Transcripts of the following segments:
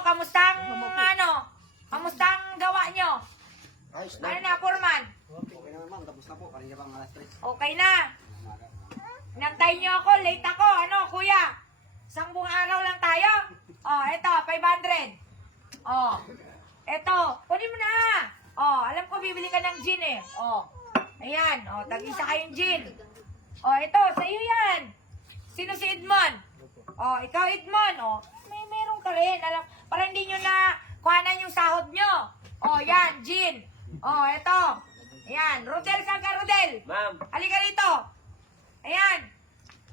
kamustang kamustang gawa nyo? Ayos Ano na. na, Foreman? Okay naman ma'am, tapos na po. Kanina pang alas 3. Okay na. Nantay nyo ako, late ako. Ano, kuya? Isang buong araw lang tayo. Oh, eto, 500. Oh, eto, kunin mo na. Oh, alam ko bibili ka ng gin eh. Oh, ayan. Oh, tag-isa kayong gin. Oh, eto, sa iyo yan. Sino si Edmond? Oh, ikaw Edmond. Oh, meron ka rin. Alam, para hindi nyo na kuhanan yung sahod nyo. Oh, yan, gin. Oh, eto. Ayan, Rodel, saan ka, Rodel? Ma'am. Halika rito. Ayan.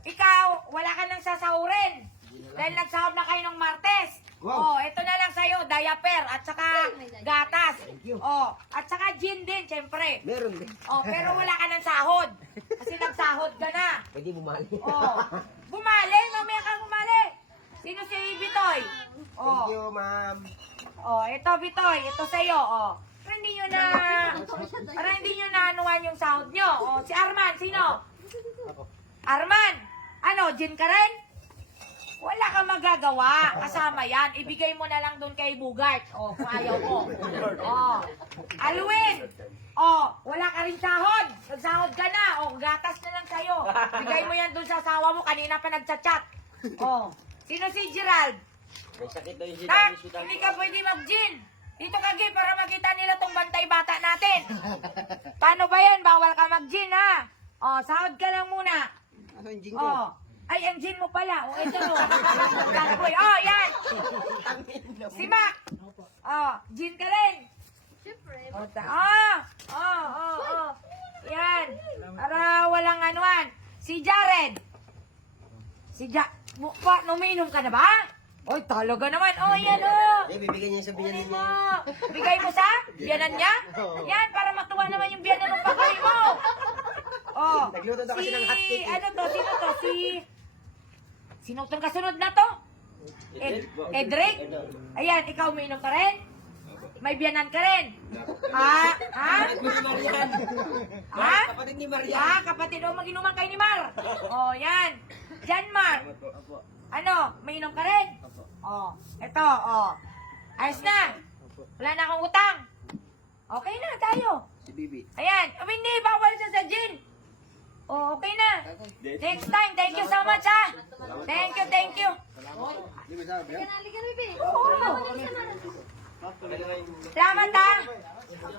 Ikaw, wala ka nang sasahurin. Dahil nagsahod na kayo ng Martes. Wow. Oh, ito na lang sa'yo, diaper at saka gatas. you. Oh, at saka gin din, syempre. Meron din. Oh, pero wala ka ng sahod. Kasi nagsahod ka na. Pwede bumali. Oh, bumali, mamaya kang bumali. Sino si Bitoy? Thank Oh, you ma'am. oh, ito Bitoy, ito sa'yo. Oh, para hindi nyo na anuhan yung sahod nyo. Oh, si Arman, sino? Arman, ano, gin ka rin? Wala kang magagawa. Kasama yan. Ibigay mo na lang doon kay Bugart. O, kung ayaw mo. O, Alwin. O, wala ka rin sahod. Nagsahod ka na. O, gatas na lang sa'yo. Bigay mo yan doon sa asawa mo. Kanina pa nagchat-chat. O, sino si Gerald? May sakit daw yung Tak, hospital. hindi ka pwede mag-gin. Dito ka, Gi, para makita nila tong bantay bata natin. Paano ba yan? Bawal ka mag-gin, ha? O, sahod ka lang muna. Ano yung jingo? Oh. Ay, ang gin mo pala. O, ito. Boy. Oh, yan. Si Mac. Oh, gin ka rin. Siyempre. Oh. Yan. Para walang anuan. Si Jared. Numinom ka na ba? Oy, talaga naman. Oh, yan, oh. Eh, bibigyan niya sa Kunin biyanan mo. niya. Bigay mo sa biyanan niya? Yan, para matuwa naman yung biyanan ng pakay mo. Oh, Nagluto daw kasi ng hotcake eh. Ano to? Sino to? Sino itong kasunod na to? Edric? Ayan, ikaw umiinom ka rin? May biyanan ka rin? Ha? Kapatid ni Maria. Kapatid o mag-inuman kayo ni Mar? Oh, yan. Jan Mar. Ano, may inom ka rin? Oh, eto, oh. Ayos na. Wala na akong utang. Okay na, tayo. Si Bibi. Ayan. Hindi, bawal siya sa gin. Oh, okay na. Next time, thank you so much, ha. Thank you. Di ba sabi? Halika na, baby. Oo. Salamat, ha.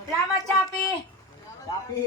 Salamat, Chappy. Happy.